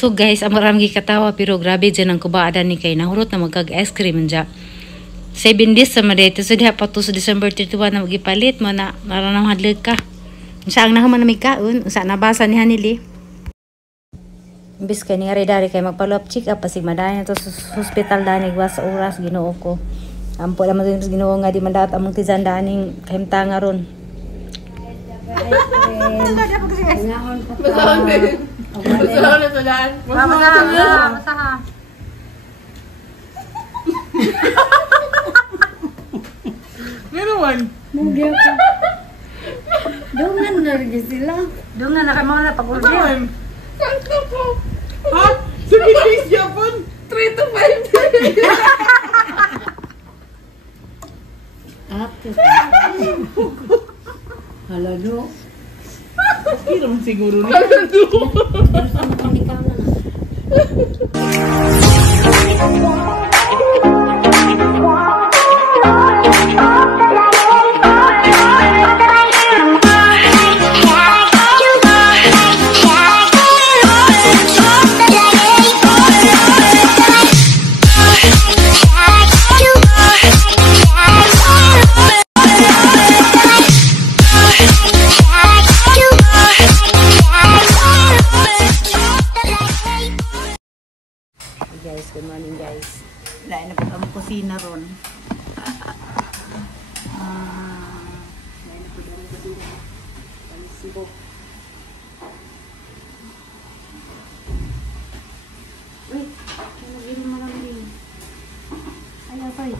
So guys, ang maraming katawa pero grabe dyan ang kubaadan ni kay nahurot na magkag-ice cream dyan. 7 days sa madito. So diha pa to sa December 31 na magipalit mo na naranang hadlag ka. Saan na naman na may kaon? Saan nabasa ni Hanili? Imbis kay ni dari kay magpa-follow-up check-up pasig madayon to sa hospital danig was sa oras Ginoo ko. Ampo naman sa Ginoo nga di man dapat among tijan daning kahimtanga ron. Meron. Mugya ka. Dungan na rin sila. Dungan na kay mga na pag-order. Ha? 7 days Japan? 3 to 5 days. Ate. Halado. Okay naman siguro na. Halado. Sama kami ka na. Guys, good morning guys. Lain na po ang kusina ron. Lain na po dami gabi na. Palisibo. Uy, nag-inom mo lang din. Ay, apay.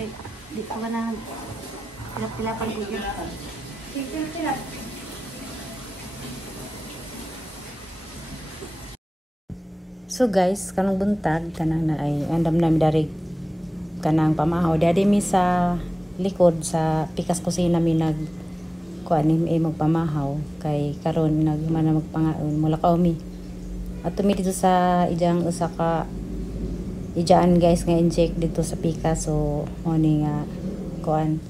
Ay, di ko na tilap-tilapan ko dyan. Tilap-tilap. So guys, kanang buntag kanang na ay andam na mi dari kanang pamahaw dadi mi sa likod sa pikas kusina mi nag kuan ni magpamahaw kay karon nagmana magpangaon mula ka mi. At tumi dito sa ijang usa ka ijaan guys nga inject dito sa pikas so mo ni nga kuan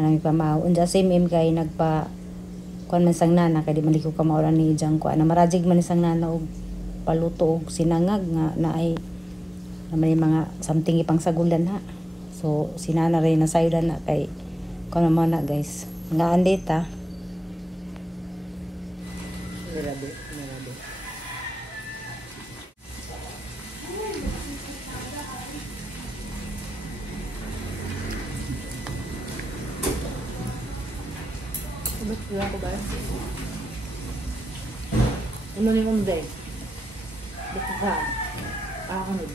ana mi pamahaw unsa same kay nagpa kuan man sang nana kay di man ko kamauran ni ijang kuan na marajig man sang nana og paluto og sinangag nga naay naman mga something ipang sagulan ha. So sinana rin na sayudan na kay kuno man na guys. Nga andita. Grabe. Ba't ko ba? Ano ni kong day? Dito ba? Ako nyo.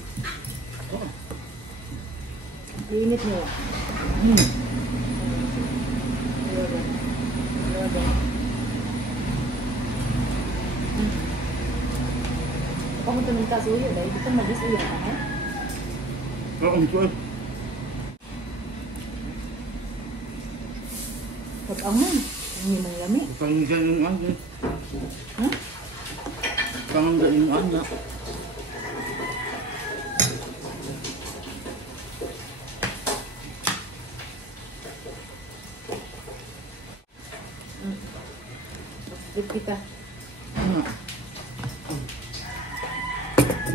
Init nyo. Ako ito ng kasuyo dahil dito mag-isuyo ka ha? Oo, ito eh. Pag-angan. Hindi man lami. Pangga yung ano. Ha? Pangga yung ano. Bakit kita?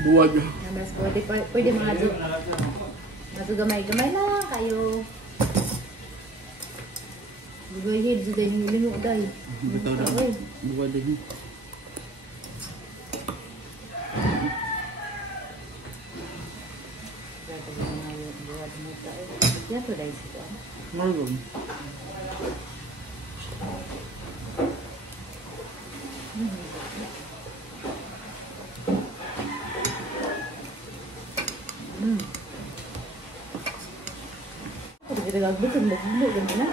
Buwag. Nabas ko. Pwede mga gamay-gamay na kayo. Bugay juga yung limo day. Betul dah. Buwag din. Ya to dai situ. Malum. Kita gagbog kan bubog kan na.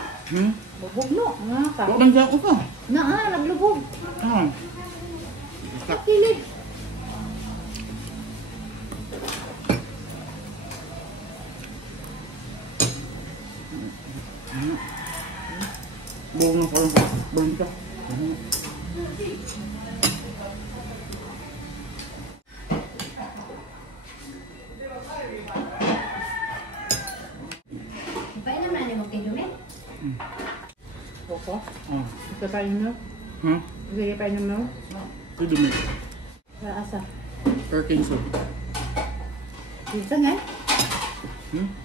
Bubog no. Nga ka. Wala nang ako. Na naglubog. Ah. Kilig. Buong na parang buong ka. Painom na ni mo kinume? Opo. Ah. Ito painom no? Ha? Sige painom no? Ito dumi. Sa asa? Perking soup. Bisa nga?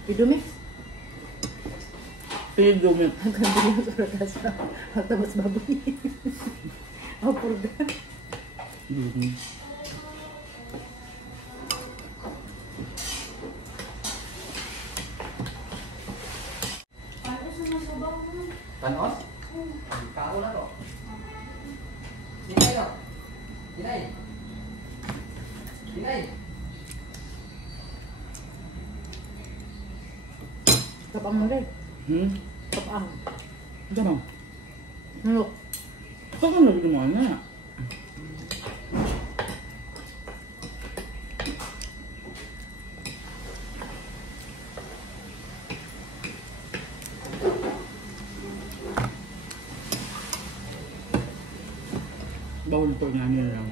Idumix? Idumix. Ang ganda yung surat sa magtabas baboy. Oh, purga. Panos? Kao na to. Dinay no? Dinay. Dinay. Kapang mo rin. Kapang. Diyan. Nulok. Ito ka na ginawa na. Bawal ito niya niya lang.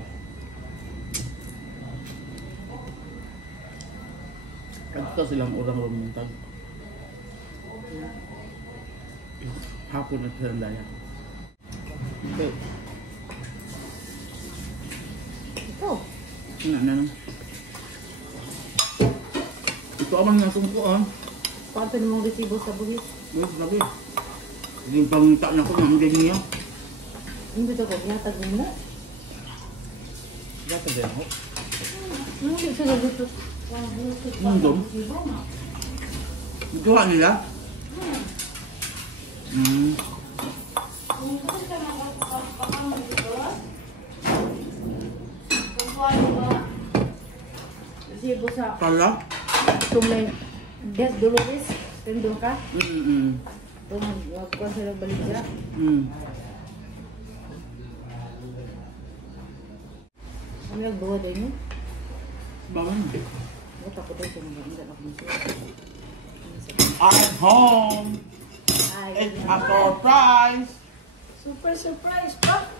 Pagka silang urang rumintag. Hapon at silang daya. Okay. Ito. Na. Ito amang nasungko ah. Paano mong resibo sa buhis? Buhis lagi. Hindi pangita na ko ng ganyan. Hindi ito ko, ginatag mo na. Gata din ako. Hindi sila dito. Nandun? Ituha nila? Resibo sa Kala? Tumay Des Dolores. Tendong ka. Tung magkuhan sila balik siya. Ano nagbawa doon yun? Bangan. Ba't ako doon kung maganda ako nito? I'm home! It's a surprise! Super surprise pa.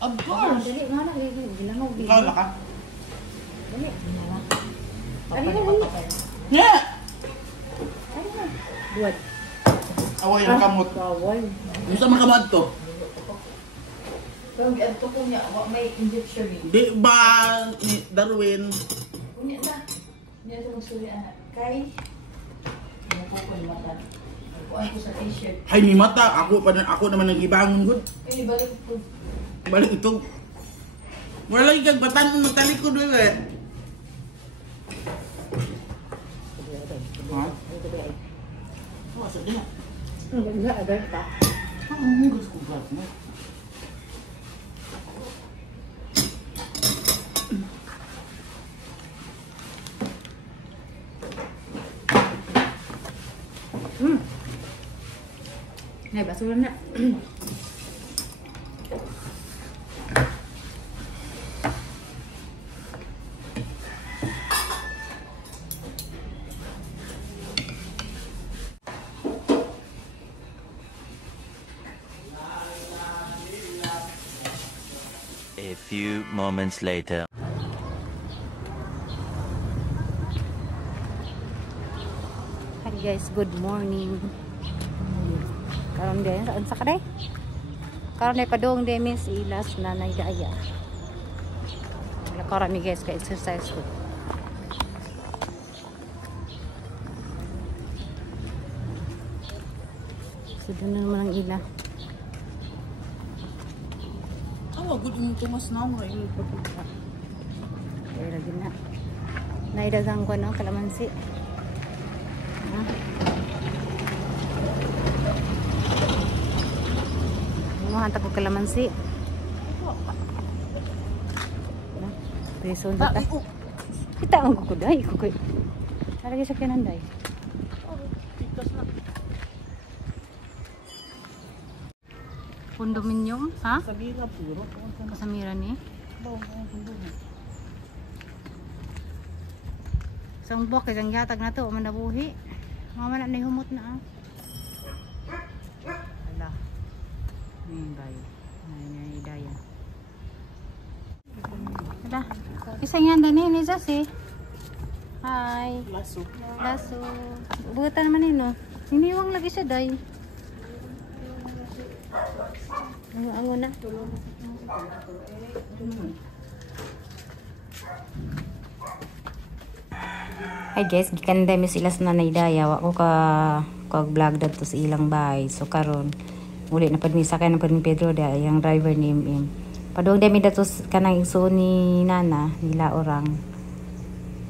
Of course! Dali nga na, ginangaw dito. Ikaw na ka? Dali. Dali na. Yeah! Dali na. Buwad. Away ang kamot. Bawal. Yung sa makamad to? Pero giadto ko niya, may injection eh. Di ba ni Darwin? Unya na. Niya ito magsuli anak. Kay, nakukon mata. Kuhaan ko sa t-shirt. Hay ni mata, ako naman nagibangon gud. Eh, balik ko. Balik ito. Wala kang batan matalik ko doon eh. Ha? Oh, sa dina. Enggak ada pa. Ang gusto ko ba? Này bakso na. A few moments later. Hi guys, good morning. Karon din sa kaday. Karon ay padung din Miss Ilas Nanay Daya. Wala karon ni guys ka exercise ko. Sudah na naman ang ila. Awa gud yung tumas na mo rin. Kaya lagi na. Naidagang ko ng kalamansi. Hantag ko kalamansi. Peso na ta. Kita ang kukuday ko kay. Lagi sa kinanday. Kondominium, ha? Sabira puro. Kasamira ni. Sang buwak isang yatag na to, manabuhi. Mama na humot na. Ala. Minggay. Nay daya. Ada. Isang yan din ni Jasi. Hi. Laso. Laso. Butan naman no. Iniwang lagi siya day. Ang una. Hi guys, gikan dami sila sa nanay daya. Wa ko kag vlog dito sa ilang bahay. So karon uli na pad mi sakay na pad ni Pedro da yang driver ni MM. Padung dami dito kanang igsoon ni nana nila orang.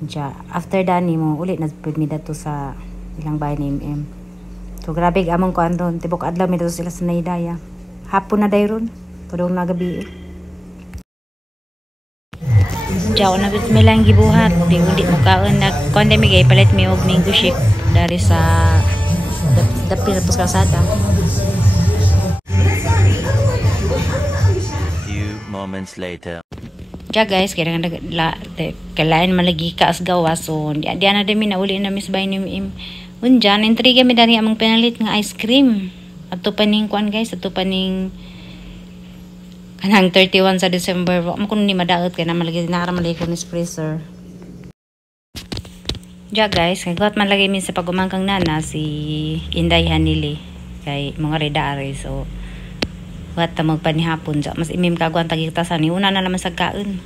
Ja, after dani mo uli na pad mi dito sa ilang bahay ni MM. So grabe among ko andon tibok adlaw mi dito sila sa nanay daya. Hapon na dayron. Padung na gabi. Diyaw na bit mi lang gibuhat. Di uli mo kaon na konde mi gay palit mi og mango shake dari sa dapil sa kalsada. Few moments later. Diya guys, kaya kailangan malagi ka as gawa. So, di na dami na uli na miss by ni M. Unjan, intriga mi dari among penalit nga ice cream. Ato paning kuan guys, ato paning kanang 31 sa December. Wa mo kun ni madaot kay na malagi naramalay ko ni freezer. Diya guys, kay got man lagi mi sa pagumangkang nana si Inday Hanili kay mga redare. So, wat ta magpanihapon ja mas imim kagwan tagitasan ni una na naman sa kaon.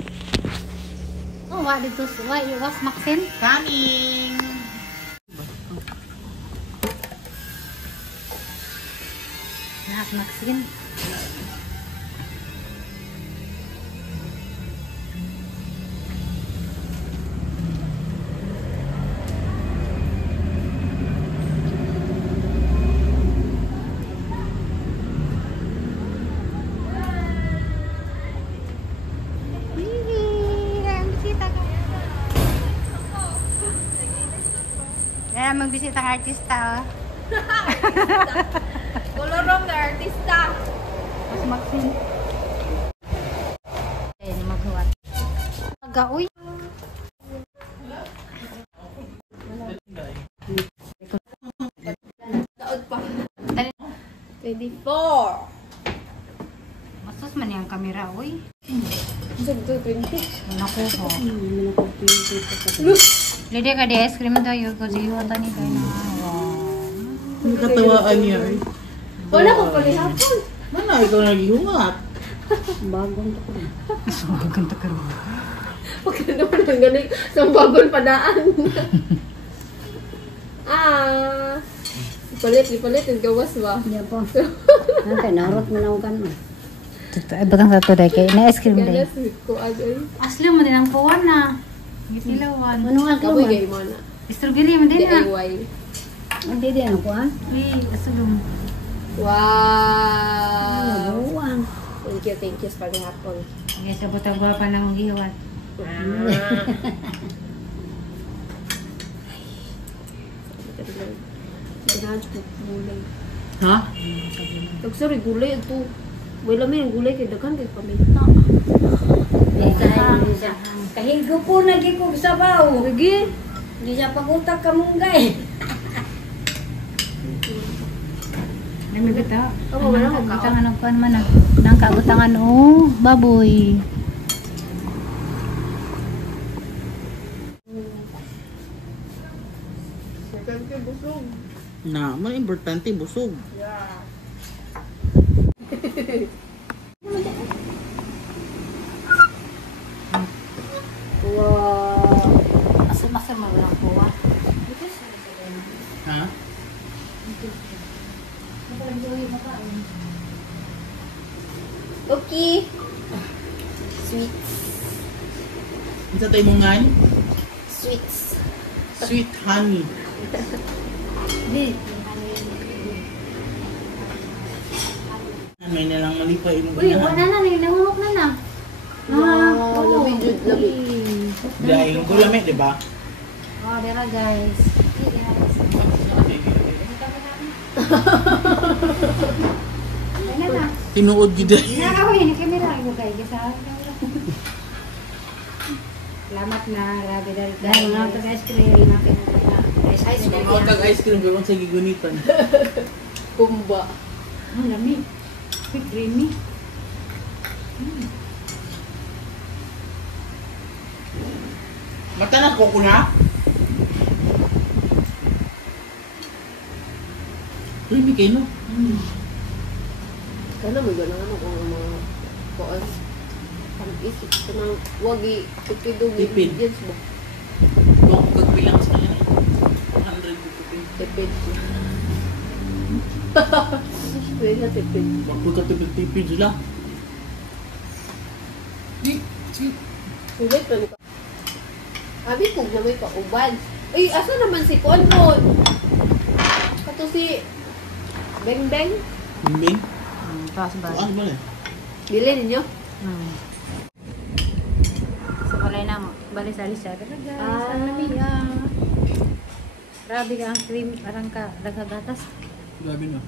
Oh, wa dito, wa iwas Maxine. Coming! Nak Maxine. Kaya magbisita ng artista oh. Kolorong na artista. Mas Maxine. Eh, maghuwat. Gaoy. Daod pa. 24. Masus man yung kamera oy. Sagto 20. Naku ko. Lede ka di ice cream daw yung kuziwan tani kay na. Ang katawaan niya eh. Wala ko palihapon. Mana ikaw nagihungat? Bagong to karon. Pagka naman ang galing sa bagong padaan. Ipalit yung gawas ba? Iya po. Nante narot mo na kan mo. Batang satu dai kay na ice cream dai. Ganas ko agay. Asli mo din ang puwan na. Gitilawan. Ano nga Kaboy gay mo na. Strawberry mo din na. DIY. Hindi din ako ah. Uy, asulong. Wow! Thank you sa paghapon. Okay, sa butang guwapa na mong gihiwan. Gulay. Ha? Sorry, gulay ito. Wala may gulay kay daghan kay paminta. Kahigo po lagi ko sa baw. Lagi. Di siya pagutak ka munggay. May bita. Oo, wala ko Butangan ang pan man. Nang kabutangan oh, baboy. Second kay busog. Na, man importante busog. Yeah. Wow. Asal-asal mo lang po ah. Ha? Okay. Sweets. Isa tayo mong ngan? Sweets. Sweet honey. May nalang malipay mo Uy, wala na, nahulok na na. Wow, labi jud, labi. Dahil ko lamit, di ba? Oh, dera guys. Ano na? Tinuod gid. Nakakaw yun, kamera. Ito kayo, sa kamera. Salamat na, grabe dahil. Dahil mga ice cream, natin ice cream. Huwag kag ice cream gawin sa gigunitan. Kumba. Ang lamig. Quick creamy. Matanak ko na. Creamy kayo no? Kana mo ganang ano kung mga kuan. Pag-isip ko nang wag i-tipid o Tipid. ingredients ba? Huwag kag bilang sa kanya. Tipid. Hindi na tipid. Magpunta tipid sila. Sulit pa ka. Abi kung na may pauban. Ay, asa naman si Konron? Kato si Beng Beng? Bimbing? Taas ba? Ano ba eh? Dili ninyo? So, balay na mo. Balay sa alisa. Guys, Ah. ang lamia. Grabe ka ang cream. Parang ka, nagkagatas. Grabe na.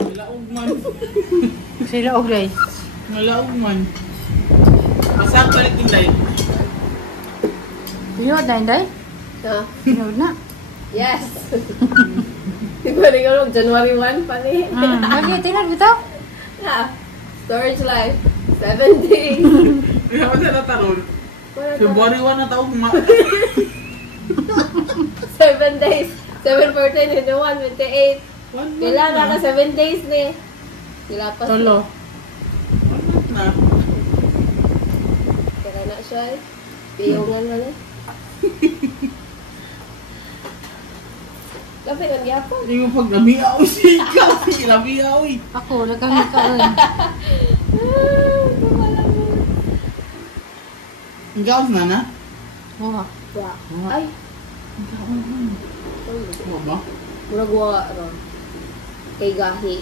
Malaog man. Sila og guys. Malaog man. Basta balik yung live. Pinod na, Inday? Ha? Pinod na. Yes! Di ba rin ako January 1 pa ni? Lagi, tinod bitaw. Ha? Storage life. 7 days. Kaya ba sila taron? February 1 na taong ma. 7 days. 7/14 and 1/28. Kailangan na 7 days ni. Sila pa. Tolo. Na. Kaya na siya eh. Piyongan na na. Kapit ang gyapon. Yung pag namiyaw siya. Namiyaw eh. Ako, nagkamit ka rin. Ang gawas na na? Oo. Ay. Ano ba? Murag wa ron. Kay gahi.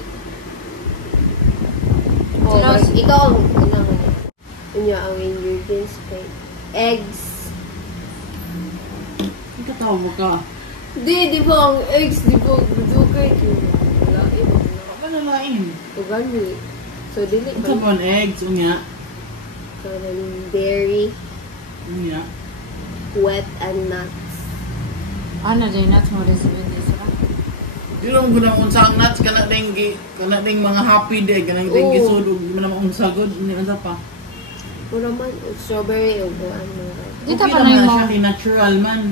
Oh, Tapos, like, ikaw ang unang ano. Unya ang ingredients kay eggs. Ikaw tawag ka. Di ba ang eggs, di ba budukay ko. Wala iba na. Apa na lain? O gani. So, dili Ito ba? ba ang eggs? Unya. So, ng dairy, Unya. wet, and nuts. ano din, nuts mo rin sa bindi sila. Di lang ko na unsang nuts kana ding mga happy day kanang ding Oo. gisudog di man na unsa good ni unsa pa. Mura man, strawberry o ano. Dito Okay pa naman na na siya mo. kay natural man.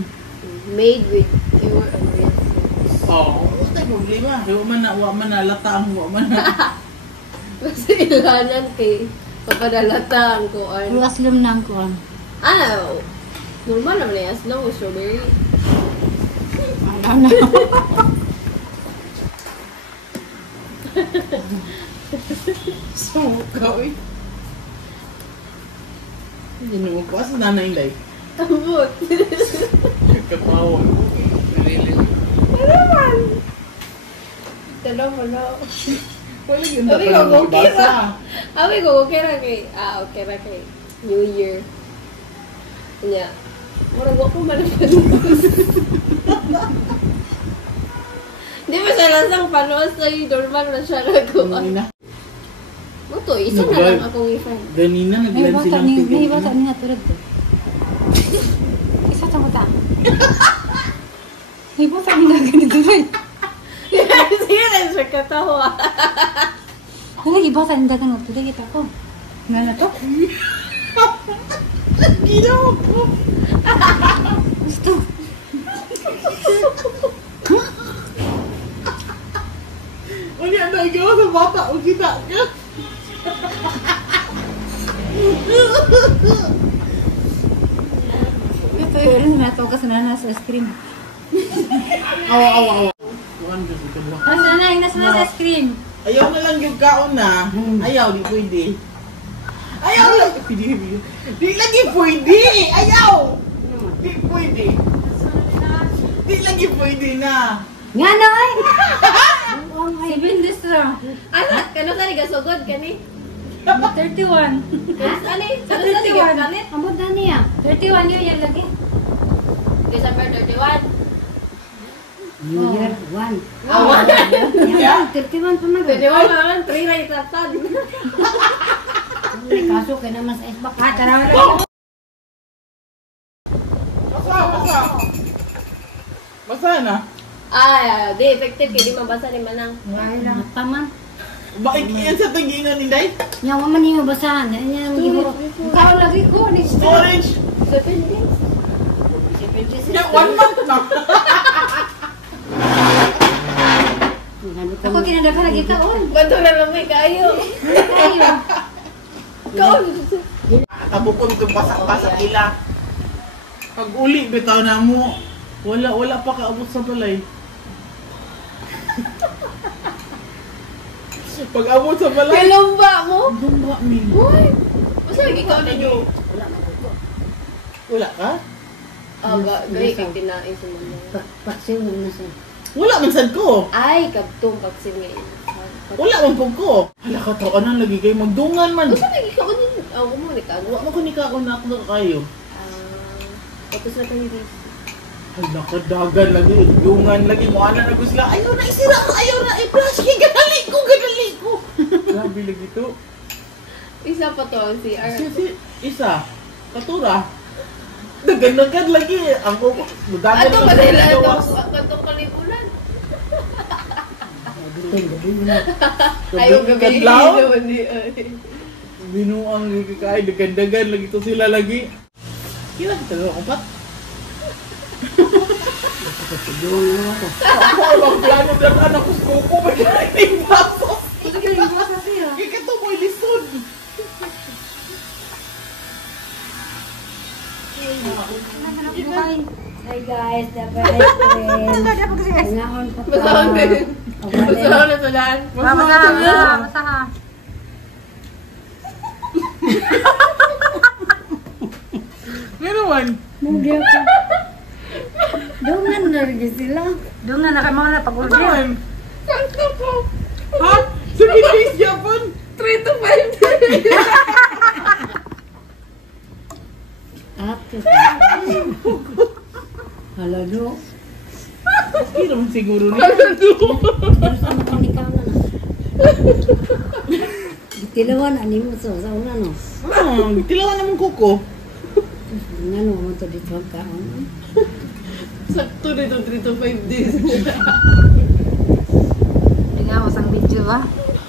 Made with pure and real fruits. Oo. Wala tayo problema. Kaya wa man na lataang wa man na. Basta ilanan kay papadalata ang kuan. Luwas lum na ang kuwan. Ano? Normal naman eh, as long as strawberry. Ano? So, ikaw eh. Hindi na ko asa na yung life. Tambot. Katawa. Really. Ano naman? Tanong mo na. Wala yun Sabi na ko, pala okay magbasa. ra. Sabi ko, okay ra kay, okay ra kay New Year. Kanya, murag ako man ang panos. Di ba siya lasang panos na yung normal na siya nagawa? Ganina. Buto, isa na lang akong i-find. Ganina May naglan bata silang ni, tigil. may bata niya tulad ko. Isa sa mata. May bata niya ganito tulad. Sige na siya katawa. Wala, ibata niya ganito tulad kita ko. Nga na to? Ginawa ko. Gusto. Uli ang nagawa sa bata. O kita ka. Ito yun, natokas na nasa ice cream. Awa, awa, awa. Kuhan ka sa kadwa. Nasa nasa ice cream. Ayaw na lang yung kaon na. Ayaw, di pwede. Ayaw lang. Di lagi pwede. Ayaw. Di pwede. Di lagi pwede na. Nga na ay! 7 this ra. Anak, kano sa ni gasugod kani? 31. Ani, sa ni galit? Amot na niya. 31 yun yan lagi. December 31. New Year 1. Awan. Yan, 31 pa man. 21 naman, 3 right tatad. Kaso kaya naman sa isbak. Tara lang. Basa, basa. Basa na. Di effective kay di mabasa ni manang. Wala lang. Paman. Bakit yan sa tingin ni Day? Yang man niyo basahan. Yan mo. Karon lagi ko ni Storage. 7 days. Yeah, 1 month na. Ako kinadaka lagi kaon. Bato na lang may kayo. Kayo. Kaon. Tabukon itong pasak-pasak ila. Pag uli, bitaw na mo. Wala pa kaabot sa balay. Pag abot sa balay. Kalumba mo? Dumba, min. Uy. Basta lagi ikaw na nyo. Wala ka? Gay kang tinain sa mga. Paksiw na sa. Wala man sad ko. Ay, kabtong pagsingayin. Wala man po ko. Hala ka to, anong lagi kayo magdungan man. Basta lagi ikaw din. Ako mo, nikago. Wala ko ni ka ako na kayo. Tapos na kayo din. Hala ka dagan lagi, dungan lagi mo ana na gusla. Ayaw na isira mo, ayaw na i-flash kay gadali ko. Grabe lagi to. Isa pa to ang CR. Isa, katura. Dagan lagi. Ang ko, dagan Ato ba nila katong kalibulan? Ayaw gabi. Kadlaw? Naman ni Binuang kay dagan lagi to sila lagi. Kila kita ga kumpat. Ako ang plano ng anak ko ko ba kay baso. Ito kaya yung basa siya. Kaya to mo lisod. Hi guys, dapat friend. Ngaon pa. Masahon din. Masahon na sulan. Masaha. Ganoon. Mugya ka. Dungan na rin sila. Doon na nakamaw na pag-order. Ganoon. Ha? 7 days Japan. 3 to 5 days. Ate. Halado. Okay naman siguro ni. Saan ko ni kaon na. Ditilawan ani mo sa una no. Tilawan naman kuko. Ngano mo to dito kaon. Sakto nito 3 to 5 days. Tingnan mo sang video ba?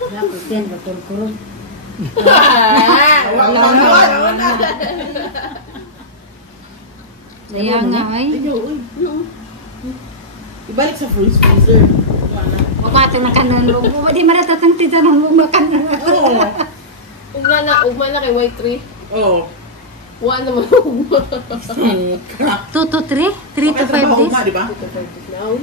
Dapat yan batul-kurong. Kaya nga ay. Ibalik sa freezer. Wakati na kanan mo. Di maratatang titanong mo makanan. Oo. Ugma na kay Y3. Oo. Wa naman ugma. 2 to 3? 3 to 5 days? Di ba? 3 to 5 days now.